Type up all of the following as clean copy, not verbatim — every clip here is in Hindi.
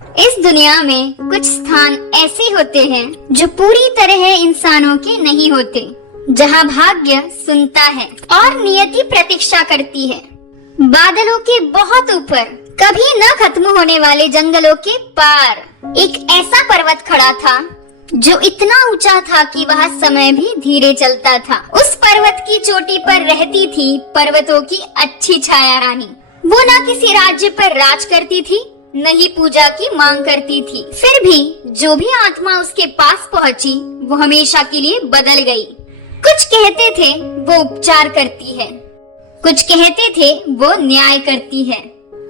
इस दुनिया में कुछ स्थान ऐसे होते हैं जो पूरी तरह इंसानों के नहीं होते, जहाँ भाग्य सुनता है और नियति प्रतीक्षा करती है। बादलों के बहुत ऊपर, कभी न खत्म होने वाले जंगलों के पार एक ऐसा पर्वत खड़ा था जो इतना ऊंचा था कि वह समय भी धीरे चलता था। उस पर्वत की चोटी पर रहती थी पर्वतों की अच्छी छाया रानी। वो न किसी राज्य पर राज करती थी, न ही पूजा की मांग करती थी। फिर भी जो भी आत्मा उसके पास पहुंची वो हमेशा के लिए बदल गई। कुछ कहते थे वो उपचार करती है, कुछ कहते थे वो न्याय करती है,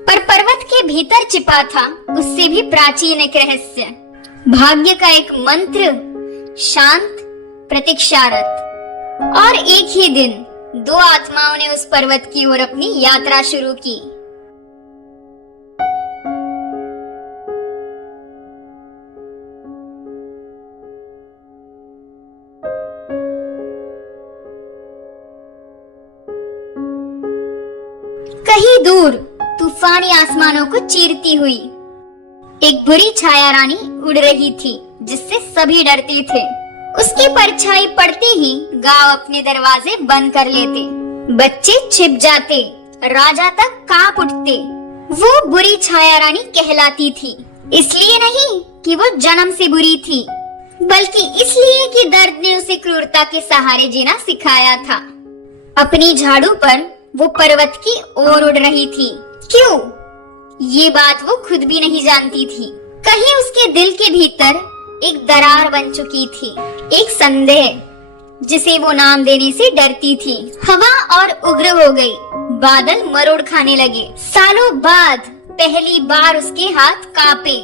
पर पर्वत के भीतर छिपा था उससे भी प्राचीन एक रहस्य, भाग्य का एक मंत्र, शांत, प्रतीक्षारत। और एक ही दिन दो आत्माओं ने उस पर्वत की ओर अपनी यात्रा शुरू की। कहीं दूर तूफानी आसमानों को चीरती हुई एक बुरी छाया रानी उड़ रही थी, जिससे सभी डरते थे। उसकी परछाई पड़ते ही गांव अपने दरवाजे बंद कर लेते, बच्चे छिप जाते, राजा तक कांप उठते। वो बुरी छाया रानी कहलाती थी, इसलिए नहीं कि वो जन्म से बुरी थी, बल्कि इसलिए कि दर्द ने उसे क्रूरता के सहारे जीना सिखाया था। अपनी झाड़ू पर वो पर्वत की ओर उड़ रही थी। क्यों? ये बात वो खुद भी नहीं जानती थी। कहीं उसके दिल के भीतर एक दरार बन चुकी थी, एक संदेह जिसे वो नाम देने से डरती थी। हवा और उग्र हो गई, बादल मरोड़ खाने लगे। सालों बाद पहली बार उसके हाथ कांपे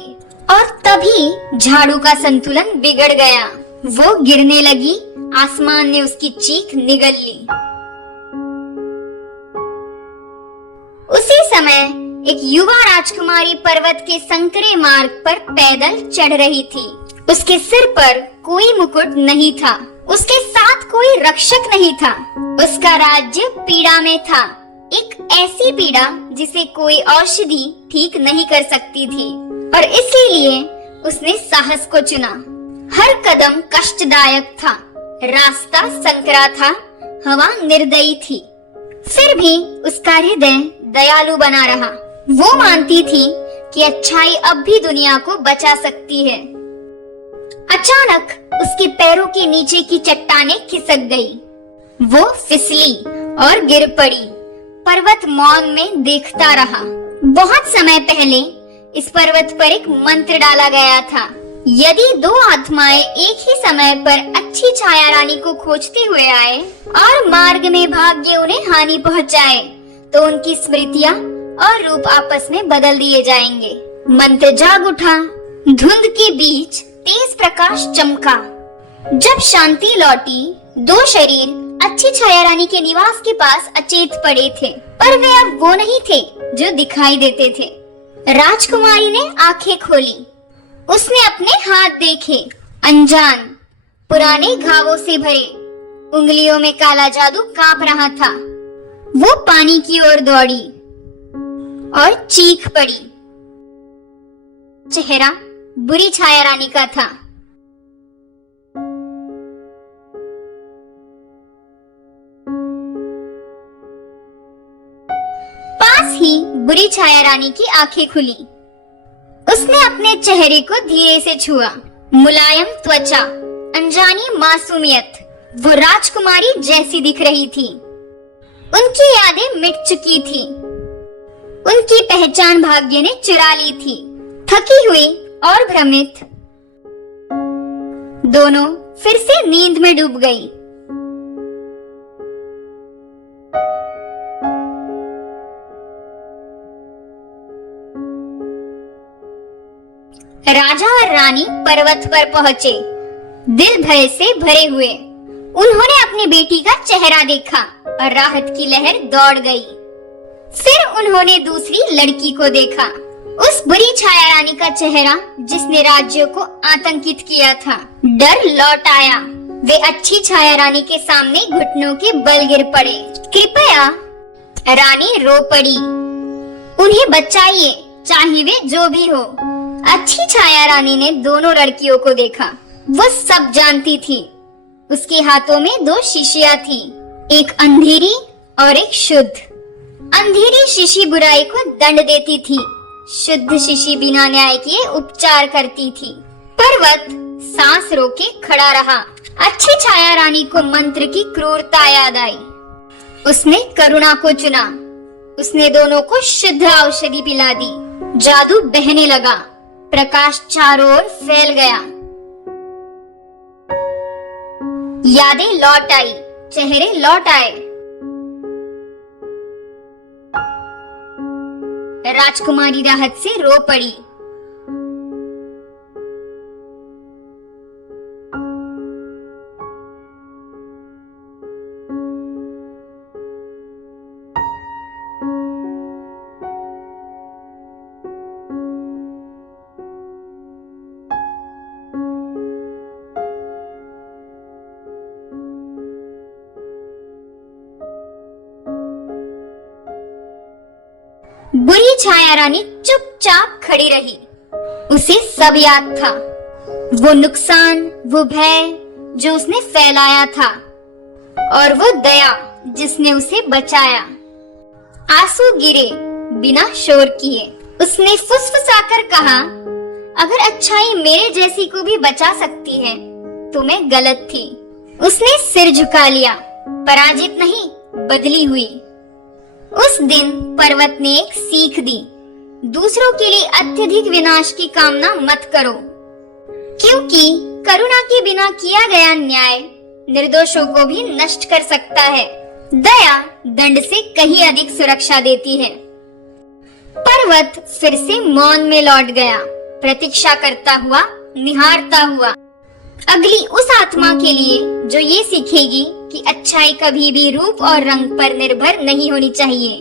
और तभी झाड़ू का संतुलन बिगड़ गया। वो गिरने लगी, आसमान ने उसकी चीख निगल ली। उसी समय एक युवा राजकुमारी पर्वत के संकरे मार्ग पर पैदल चढ़ रही थी। उसके सिर पर कोई मुकुट नहीं था, उसके साथ कोई रक्षक नहीं था। उसका राज्य पीड़ा में था, एक ऐसी पीड़ा जिसे कोई औषधि ठीक नहीं कर सकती थी, और इसीलिए उसने साहस को चुना। हर कदम कष्टदायक था, रास्ता संकरा था, हवा निर्दयी थी। फिर भी उसका हृदय दयालु बना रहा। वो मानती थी कि अच्छाई अब भी दुनिया को बचा सकती है। अचानक उसके पैरों के नीचे की चट्टानें खिसक गई। वो फिसली और गिर पड़ी। पर्वत मौन में देखता रहा। बहुत समय पहले इस पर्वत पर एक मंत्र डाला गया था। यदि दो आत्माएं एक ही समय पर अच्छी छाया रानी को खोजते हुए आए और मार्ग में भाग्य उन्हें हानि पहुंचाए, तो उनकी स्मृतियां और रूप आपस में बदल दिए जाएंगे। मंत्र जाग उठा। धुंध के बीच तेज प्रकाश चमका। जब शांति लौटी, दो शरीर अच्छी छाया रानी के निवास के पास अचेत पड़े थे, पर वे अब वो नहीं थे जो दिखाई देते थे। राजकुमारी ने आंखें खोली। उसने अपने हाथ देखे, अनजान, पुराने घावों से भरे। उंगलियों में काला जादू कांप रहा था। वो पानी की ओर दौड़ी और चीख पड़ी। चेहरा बुरी छाया रानी का था। पास ही बुरी छाया रानी की आंखें खुली। उसने अपने चेहरे को धीरे से छुआ। मुलायम त्वचा, अनजानी मासूमियत, वो राजकुमारी जैसी दिख रही थी। उनकी यादें मिट चुकी थी। उनकी पहचान भाग्य ने चुरा ली थी। थकी हुई और भ्रमित, दोनों फिर से नींद में डूब गई। राजा और रानी पर्वत पर पहुंचे, दिल भय से भरे हुए। उन्होंने अपनी बेटी का चेहरा देखा और राहत की लहर दौड़ गई। फिर उन्होंने दूसरी लड़की को देखा, उस बुरी छाया रानी का चेहरा जिसने राज्यों को आतंकित किया था। डर लौट आया। वे अच्छी छाया रानी के सामने घुटनों के बल गिर पड़े। कृपया। रानी रो पड़ी। उन्हें बचाइए, चाहे वे जो भी हो। अच्छी छाया रानी ने दोनों लड़कियों को देखा। वो सब जानती थी। उसके हाथों में 2 शिशियां थी, एक अंधेरी और एक शुद्ध। अंधेरी शिशि बुराई को दंड देती थी, शुद्ध शिशि बिना न्याय किए उपचार करती थी। पर्वत सांस रोके खड़ा रहा। अच्छी छाया रानी को मंत्र की क्रूरता याद आई। उसने करुणा को चुना। उसने दोनों को शुद्ध औषधि पिला दी। जादू बहने लगा, प्रकाश चारों ओर फैल गया। यादें लौट आई, चेहरे लौट आए। राजकुमारी राहत से रो पड़ी। बुरी छाया रानी चुपचाप खड़ी रही। उसे सब याद था, वो नुकसान, वो भय जो उसने फैलाया था, और वो दया जिसने उसे बचाया। आंसू गिरे बिना शोर किए। उसने फुसफुसाकर कहा, अगर अच्छाई मेरे जैसी को भी बचा सकती है तो मैं गलत थी। उसने सिर झुका लिया, पराजित नहीं, बदली हुई। उस दिन पर्वत ने एक सीख दी, दूसरों के लिए अत्यधिक विनाश की कामना मत करो, क्योंकि करुणा के बिना किया गया न्याय निर्दोषों को भी नष्ट कर सकता है। दया दंड से कहीं अधिक सुरक्षा देती है। पर्वत फिर से मौन में लौट गया, प्रतीक्षा करता हुआ, निहारता हुआ अगली उस आत्मा के लिए जो ये सीखेगी कि अच्छाई कभी भी रूप और रंग पर निर्भर नहीं होनी चाहिए।